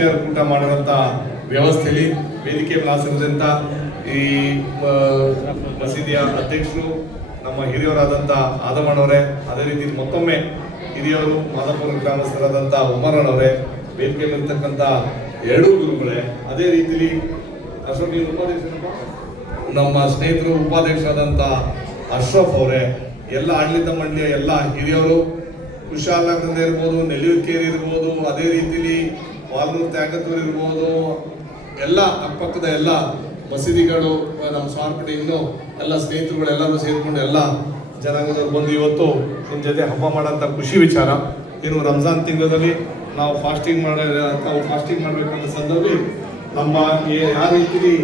ಇಫ್ತಿಯಾರ್ ಊಟ ಮಾಡೋಂಥ ವ್ಯವಸ್ಥೆಯಲ್ಲಿ ವೇದಿಕೆ ಹಾಸಿರೋದ್ರಿಂದ ಈ ಮಸೀದಿಯ ಅಧ್ಯಕ್ಷರು ನಮ್ಮ ಹಿರಿಯವರಾದಂಥ ಆದಮಣ್ಣವರೇ, ಅದೇ ರೀತಿ ಮತ್ತೊಮ್ಮೆ ಹಿರಿಯವರು ಮಾದಾಪುರ ಗ್ರಾಮಸ್ಥರಾದಂಥ ಉಮರಣ್ಣವರೇ, ವೇದಿಕೆ ಇರ್ತಕ್ಕಂಥ ಎರಡೂ ಗುರುಗಳೇ, ಅದೇ ರೀತಿಲಿ ಅಶೋಕ್ ನಮ್ಮ ಸ್ನೇಹಿತರು ಉಪಾಧ್ಯಕ್ಷರಾದಂಥ ಅಶ್ರಫ್ ಅವರೇ, ಎಲ್ಲ ಆಡಳಿತ ಮಂಡಳಿಯ ಎಲ್ಲ ಹಿರಿಯವರು, ಕುಶಾಲನಗರದಿಂದ ಇರ್ಬೋದು, ನೆಲ್ಲಿಯೂರ್ಕೇರಿ ಇರ್ಬೋದು, ಅದೇ ರೀತಿಲಿ ವಾಲ್ನೂರು ತ್ಯಾಗತೂರು ಇರ್ಬೋದು, ಎಲ್ಲ ಅಕ್ಕಪಕ್ಕದ ಎಲ್ಲ ಮಸೀದಿಗಳು, ನಮ್ಮ ಸ್ವಾರ್ಪಡೆ ಇನ್ನೂ ಎಲ್ಲ ಸ್ನೇಹಿತರುಗಳು ಎಲ್ಲರೂ ಸೇರಿಕೊಂಡು ಎಲ್ಲ ಜನಾಂಗದವ್ರು ಬಂದು ಇವತ್ತು ನಿಮ್ಮ ಜೊತೆ ಹಬ್ಬ ಮಾಡೋಂಥ ಖುಷಿ ವಿಚಾರ. ಇನ್ನು ರಂಜಾನ್ ತಿಂಗಳಲ್ಲಿ ನಾವು ಫಾಸ್ಟಿಂಗ್ ಮಾಡಬೇಕಂತ ಸಂದರ್ಭದಲ್ಲಿ ನಮ್ಮ ಯಾವ ರೀತಿಲಿ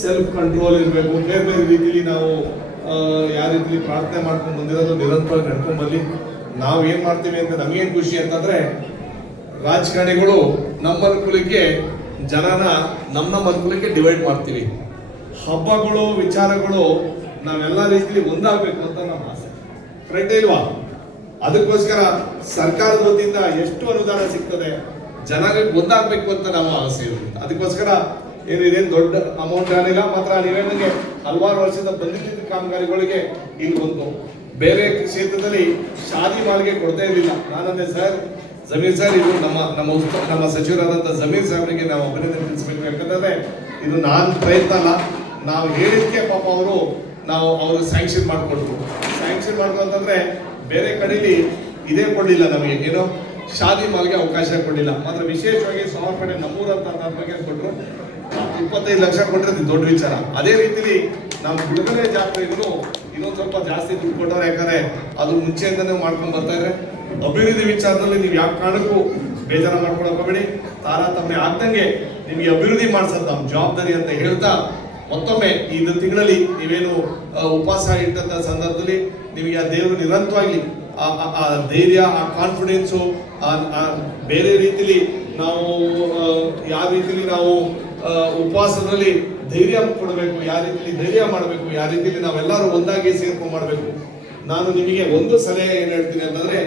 ಸೆಲ್ಫ್ ಕಂಟ್ರೋಲ್ ಇರಬೇಕು, ಬೇರೆ ಬೇರೆ ರೀತಿಲಿ ನಾವು ಯಾವ ರೀತಿಲಿ ಪ್ರಾರ್ಥನೆ ಮಾಡ್ಕೊಂಡು ಬಂದಿರೋದು ನಿರಂತರವಾಗಿ ನಡ್ಕೊಂಡು ಬರಲಿ. ನಾವು ಏನು ಮಾಡ್ತೀವಿ ಅಂತ ನಮಗೇನು ಖುಷಿ ಅಂತಂದರೆ, ರಾಜಕಾರಣಿಗಳು ನಮ್ಮ ಅನುಕೂಲಕ್ಕೆ ಜನನ ನಮ್ಮ ಅನುಕೂಲಕ್ಕೆ ಡಿವೈಡ್ ಮಾಡ್ತೀವಿ. ಹಬ್ಬಗಳು ವಿಚಾರಗಳು ನಾವೆಲ್ಲ ರೀತಿಲಿ ಒಂದಾಗಬೇಕು ಅಂತ ನಮ್ಮ ಆಸೆ, ಕರೆಕ್ಟ್ ಇಲ್ವಾ? ಅದಕ್ಕೋಸ್ಕರ ಸರ್ಕಾರದ ವತಿಯಿಂದ ಎಷ್ಟು ಅನುದಾನ ಸಿಗ್ತದೆ ಜನರಿಗೆ ಒಂದಾಗಬೇಕು ಅಂತ ನಾವು ಆಸೆ ಇರುತ್ತೆ. ಅದಕ್ಕೋಸ್ಕರ ಇದೇನು ದೊಡ್ಡ ಅಮೌಂಟ್ ಏನಿಲ್ಲ, ಮಾತ್ರ ನೀವೇನಿಗೆ ಹಲವಾರು ವರ್ಷದ ಬಂದಿದ್ದ ಕಾಮಗಾರಿಗಳಿಗೆ ಇಲ್ಲಿ ಒಂದು ಬೇರೆ ಕ್ಷೇತ್ರದಲ್ಲಿ ಶಾದಿ ಮಾಲಿಗೆ ಕೊಡ್ತಾ ಇರಲಿಲ್ಲ. ನಾನಂದೆ ಸರ್, ಜಮೀರ್ ಸರ್, ಇದು ನಮ್ಮ ಸಚಿವರಾದಂಥ ಜಮೀರ್ ಸಾಹೇಬರಿಗೆ ನಾವು ಅಭಿನಂದನೆ ತಿಳಿಸಬೇಕು. ಯಾಕಂತಂದ್ರೆ ಇದು ನಾನು ಪ್ರಯತ್ನ ಅಲ್ಲ, ನಾವು ಹೇಳಿದಕ್ಕೆ ಪಾಪ ಅವರು ಸ್ಯಾಂಕ್ಷನ್ ಮಾಡಿಕೊಟ್ರು. ಸ್ಯಾಂಕ್ಷನ್ ಮಾಡ್ಕೊಂತಂದ್ರೆ ಬೇರೆ ಕಡೆಯಲ್ಲಿ ಇದೇ ಕೊಡಲಿಲ್ಲ, ನಮಗೆ ಏನೋ ಶಾದಿ ಮಾಲ್ಗೆ ಅವಕಾಶ ಕೊಡಲಿಲ್ಲ. ಮಾತ್ರ ವಿಶೇಷವಾಗಿ ಸಮರ್ಪಣೆ ನಮ್ಮೂರಂತ ಬಗ್ಗೆ ಕೊಟ್ಟರು. 25 ಲಕ್ಷ ಕೊಟ್ಟರೆ ದೊಡ್ಡ ವಿಚಾರ. ಅದೇ ರೀತಿಲಿ ನಾವು ಬಿಡುಗಡೆ ಜಾತ್ರೆಗೂ ಇನ್ನೊಂದು ಸ್ವಲ್ಪ ಜಾಸ್ತಿ ದುಡ್ಡು ಕೊಟ್ಟವ್ರೆ, ಯಾಕಂದ್ರೆ ಅದು ಮುಂಚೆಯಿಂದನೇ ಮಾಡ್ಕೊಂಡು ಬರ್ತಾ ಇದ್ರೆ. ಅಭಿವೃದ್ಧಿ ವಿಚಾರದಲ್ಲಿ ನೀವು ಯಾವ ಕಾರಣಕ್ಕೂ ಬೇಜಾರ ಮಾಡ್ಕೊಳಕೋಬೇಡಿ. ತಾರತಮ್ಯ ಆಗ್ದಂಗೆ ನಿಮಗೆ ಅಭಿವೃದ್ಧಿ ಮಾಡಿಸೋದು ನಮ್ಮ ಜವಾಬ್ದಾರಿ ಅಂತ ಹೇಳ್ತಾ, ಮತ್ತೊಮ್ಮೆ ಇದು ತಿಂಗಳಲ್ಲಿ ನೀವೇನು ಉಪವಾಸ ಇಟ್ಟಂತ ಸಂದರ್ಭದಲ್ಲಿ ನಿಮಗೆ ಆ ದೇವರು ನಿರಂತರವಾಗಿ ಆ ಧೈರ್ಯ, ಆ ಕಾನ್ಫಿಡೆನ್ಸು, ಬೇರೆ ರೀತಿಲಿ ನಾವು ಯಾವ ರೀತಿಲಿ ನಾವು ಉಪವಾಸದಲ್ಲಿ ಧೈರ್ಯ ಕೊಡಬೇಕು, ಯಾವ ರೀತಿಲಿ ಧೈರ್ಯ ಮಾಡಬೇಕು, ಯಾವ ರೀತಿಲಿ ನಾವೆಲ್ಲರೂ ಒಂದಾಗಿ ಸೇರ್ಕೊಂಡು ಮಾಡಬೇಕು. ನಾನು ನಿಮಗೆ ಒಂದು ಸಲಹೆ ಏನು ಹೇಳ್ತೀನಿ ಅಂತಂದ್ರೆ,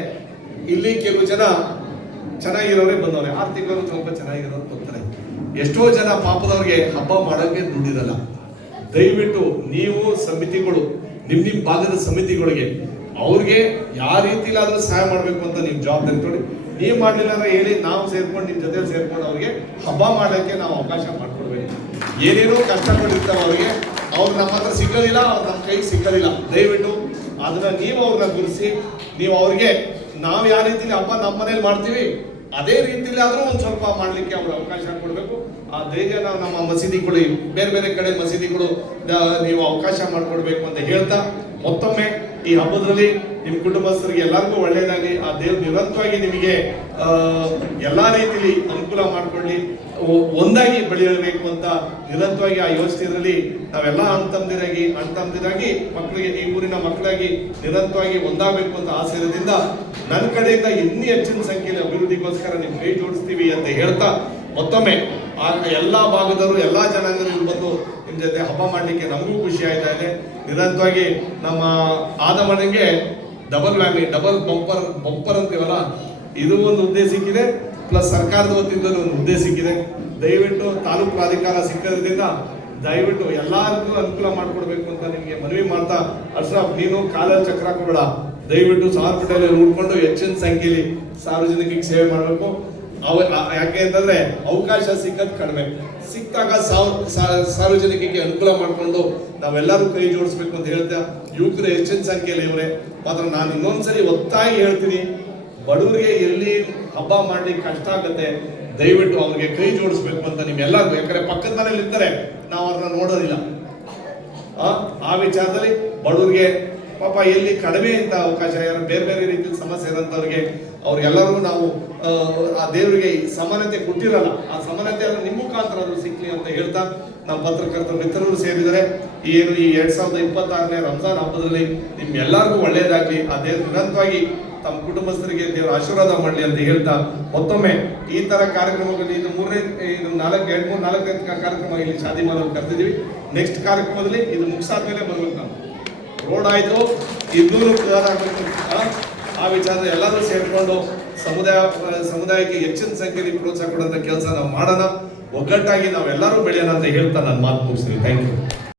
ಇಲ್ಲಿ ಕೆಲವು ಜನ ಚೆನ್ನಾಗಿರೋರೇ ಬಂದವ್ರೆ, 6 ತಿಂಗಳು ಸ್ವಲ್ಪ ಚೆನ್ನಾಗಿರೋರು ಬರ್ತಾರೆ. ಎಷ್ಟೋ ಜನ ಪಾಪದವ್ರಿಗೆ ಹಬ್ಬ ಮಾಡೋಕ್ಕೆ ದುಡ್ಡಿರಲ್ಲ. ದಯವಿಟ್ಟು ನೀವು ಸಮಿತಿಗಳು, ನಿಮ್ಮ ಭಾಗದ ಸಮಿತಿಗಳಿಗೆ ಅವ್ರಿಗೆ ಯಾವ ರೀತಿಲಾದ್ರೂ ಸಹಾಯ ಮಾಡಬೇಕು ಅಂತ ನೀವು ಜವಾಬ್ದಾರಿ ತೊಗೊಳ್ಳಿ. ನೀವು ಮಾಡಲಿಲ್ಲ ಅಂದ್ರೆ ಹೇಳಿ, ನಾವು ಸೇರ್ಕೊಂಡು ನಿಮ್ಮ ಜೊತೆ ಸೇರ್ಕೊಂಡು ಅವ್ರಿಗೆ ಹಬ್ಬ ಮಾಡೋಕ್ಕೆ ನಾವು ಅವಕಾಶ ಮಾಡಿಕೊಡ್ಬೇಕು. ಏನೇನೋ ಕಷ್ಟಗಳಿರ್ತಾವೆ ಅವ್ರಿಗೆ, ಅವ್ರು ನಮ್ಮ ಹತ್ರ ಸಿಗೋದಿಲ್ಲ, ಅವ್ರು ನಮ್ಮ ಕೈಗೆ ಸಿಗೋದಿಲ್ಲ. ದಯವಿಟ್ಟು ಅದನ್ನ ನೀವು ಅವ್ರನ್ನ ಗುರುಸಿ, ನೀವು ಅವ್ರಿಗೆ ನಾವು ಯಾವ ರೀತಿಲಿ ಹಬ್ಬ ನಮ್ಮ ಮನೇಲಿ ಮಾಡ್ತೀವಿ ಅದೇ ರೀತಿಲಿ ಆದ್ರೂ ಒಂದು ಸ್ವಲ್ಪ ಮಾಡ್ಲಿಕ್ಕೆ ಅವ್ರಿಗೆ ಅವಕಾಶ ಕೊಡಬೇಕು. ಆ ಧೈರ್ಯ ನಾವು ನಮ್ಮ ಮಸೀದಿಗಳು, ಬೇರೆ ಬೇರೆ ಕಡೆ ಮಸೀದಿಗಳು ನೀವು ಅವಕಾಶ ಮಾಡಿಕೊಡ್ಬೇಕು ಅಂತ ಹೇಳ್ತಾ, ಮತ್ತೊಮ್ಮೆ ಈ ಹಬ್ಬದಲ್ಲಿ ನಿಮ್ಮ ಕುಟುಂಬಸ್ಥರಿಗೆ ಎಲ್ಲರಿಗೂ ಒಳ್ಳೆಯದಾಗಿ, ಆ ದೇವ್ರು ನಿರಂತರವಾಗಿ ನಿಮಗೆ ಎಲ್ಲಾ ರೀತಿಲಿ ಅನುಕೂಲ ಮಾಡಿಕೊಳ್ಳಿ, ಒಂದಾಗಿ ಬೆಳೆಯಬೇಕು ಅಂತ ನಿರಂತರವಾಗಿ ಆ ಯೋಚನೆಯಲ್ಲಿ ನಾವೆಲ್ಲ ಅಣ್ತಂದಿರಾಗಿ ಮಕ್ಕಳಿಗೆ, ಈ ಊರಿನ ಮಕ್ಕಳಾಗಿ ನಿರಂತರವಾಗಿ ಒಂದಾಗಬೇಕು ಅಂತ ಆಸೆ ಇರೋದ್ರಿಂದ ನನ್ನ ಕಡೆಯಿಂದ ಇನ್ನೂ ಹೆಚ್ಚಿನ ಸಂಖ್ಯೆಯಲ್ಲಿ ಅಭಿವೃದ್ಧಿಗೋಸ್ಕರ ನೀವು ಕೈ ಜೋಡಿಸ್ತೀವಿ ಅಂತ ಹೇಳ್ತಾ, ಮತ್ತೊಮ್ಮೆ ಎಲ್ಲ ಭಾಗದವರು ಎಲ್ಲ ಜನಾಂಗದಲ್ಲಿ ಬಂದು ನಿಮ್ಮ ಜೊತೆ ಹಬ್ಬ ಮಾಡಲಿಕ್ಕೆ ನಮಗೂ ಖುಷಿ ಆಯ್ತಾ ಇದೆ. ನಿರಂತರವಾಗಿ ನಮ್ಮ ಆದಮನಿಗೆ ಡಬಲ್ ವ್ಯಾಮಿ, ಡಬಲ್ ಬಂಪರ್ ಅಂತೀವಲ್ಲ, ಇದು ಒಂದು ಉದ್ದೇಶಕ್ಕಿದೆ, ಪ್ಲಸ್ ಸರ್ಕಾರದ ವತಿಯಿಂದ ಒಂದು ಉದ್ದೇಶಕ್ಕಿದೆ. ದಯವಿಟ್ಟು ತಾಲೂಕು ಪ್ರಾಧಿಕಾರ ಸಿಕ್ಕದ್ರಿಂದ ದಯವಿಟ್ಟು ಎಲ್ಲರಿಗೂ ಅನುಕೂಲ ಮಾಡಿಕೊಡ್ಬೇಕು ಅಂತ ನಿಮಗೆ ಮನವಿ ಮಾಡ್ತಾ, ಅಶ್ರಫ್, ನೀನು ಕಾಲಲ್ಲಿ ಚಕ್ರ ಹಾಕೋಬೇಡ, ದಯವಿಟ್ಟು ಸಾರ್ಪೇಟೆಯಲ್ಲಿ ಉಳ್ಕೊಂಡು ಹೆಚ್ಚಿನ ಸಂಖ್ಯೆಯಲ್ಲಿ ಸಾರ್ವಜನಿಕರಿಗೆ ಸೇವೆ ಮಾಡಬೇಕು. ಯಾಕೆ ಅಂತಂದ್ರೆ ಅವಕಾಶ ಸಿಕ್ಕದ್ ಕಡಿಮೆ, ಸಿಕ್ಕಾಗ ಸಾರ್ವಜನಿಕರಿಗೆ ಅನುಕೂಲ ಮಾಡಿಕೊಂಡು ನಾವೆಲ್ಲರೂ ಕೈ ಜೋಡಿಸ್ಬೇಕು ಅಂತ ಹೇಳ್ತಾ, ಯುವಕರು ಹೆಚ್ಚಿನ ಸಂಖ್ಯೆಯಲ್ಲಿ ಇವರೇ. ಮಾತ್ರ ನಾನು ಇನ್ನೊಂದ್ಸರಿ ಒತ್ತಾಗಿ ಹೇಳ್ತೀನಿ, ಬಡವರಿಗೆ ಎಲ್ಲಿ ಹಬ್ಬ ಮಾಡ್ಲಿಕ್ಕೆ ಕಷ್ಟ ಆಗುತ್ತೆ, ದಯವಿಟ್ಟು ಅವ್ರಿಗೆ ಕೈ ಜೋಡಿಸ್ಬೇಕು ಅಂತ ನಿಮ್ಮೆಲ್ಲರಿಗೂ. ಯಾಕಂದ್ರೆ ಪಕ್ಕದ ಮನೇಲಿ ಇರ್ತಾರೆ, ನಾವು ಅವ್ರನ್ನ ನೋಡೋದಿಲ್ಲ. ಆ ವಿಚಾರದಲ್ಲಿ ಬಡವರಿಗೆ ಪಾಪ ಎಲ್ಲಿ ಕಡಿಮೆ ಅಂತ ಅವಕಾಶ, ಯಾರು ಬೇರೆ ಬೇರೆ ರೀತಿಯ ಸಮಸ್ಯೆ ಇರೋಂಥವ್ರಿಗೆ ಅವ್ರಿಗೆಲ್ಲರಿಗೂ ನಾವು ಆ ದೇವರಿಗೆ ಸಮಾನತೆ ಕೊಟ್ಟಿರಲ್ಲ, ಆ ಸಮಾನತೆ ನಿಮ್ಮ ಮುಖಾಂತರ ಅದು ಸಿಕ್ಲಿ ಅಂತ ಹೇಳ್ತಾ, ನಮ್ಮ ಪತ್ರಕರ್ತರ ಮಿತ್ರರು ಸೇರಿದರೆ ಏನು ಈ 2026ನೇ ರಂಜಾನ್ ಹಬ್ಬದಲ್ಲಿ ನಿಮ್ಮೆಲ್ಲರಿಗೂ ಒಳ್ಳೆಯದಾಗಲಿ, ಆ ದೇವರು ನಿರಂತರವಾಗಿ ತಮ್ಮ ಕುಟುಂಬಸ್ಥರಿಗೆ ದೇವರ ಆಶೀರ್ವಾದ ಮಾಡಲಿ ಅಂತ ಹೇಳ್ತಾ, ಮತ್ತೊಮ್ಮೆ ಈ ತರ ಕಾರ್ಯಕ್ರಮಗಳಲ್ಲಿ ಇದು 4ನೇ ಕಾರ್ಯಕ್ರಮ ಇಲ್ಲಿ ಶಾದಿ ಮಾಡಲು ಕರೆದಿದ್ದೀವಿ. ನೆಕ್ಸ್ಟ್ ಕಾರ್ಯಕ್ರಮದಲ್ಲಿ ಇದು ಮುಗಿಸಾದ್ಮೇಲೆ ಬರ್ಬೇಕು. ನಾವು ರೋಡ್ ಆಯ್ತು, ಇನ್ನೂರು ಆಗಬೇಕು. ಆ ವಿಚಾರ ಎಲ್ಲರೂ ಸೇರಿಕೊಂಡು ಸಮುದಾಯಕ್ಕೆ ಹೆಚ್ಚಿನ ಸಂಖ್ಯೆಯಲ್ಲಿ ಪ್ರೋತ್ಸಾಹ ಕೊಡುವಂತ ಕೆಲಸ ನಾವು ಮಾಡೋಣ, ಒಗ್ಗಟ್ಟಾಗಿ ನಾವೆಲ್ಲರೂ ಬೆಳೆಯೋಣ ಅಂತ ಹೇಳ್ತಾ ನಾನು ಮಾತು ಮುಗಿಸ್ತೀನಿ. Thank you.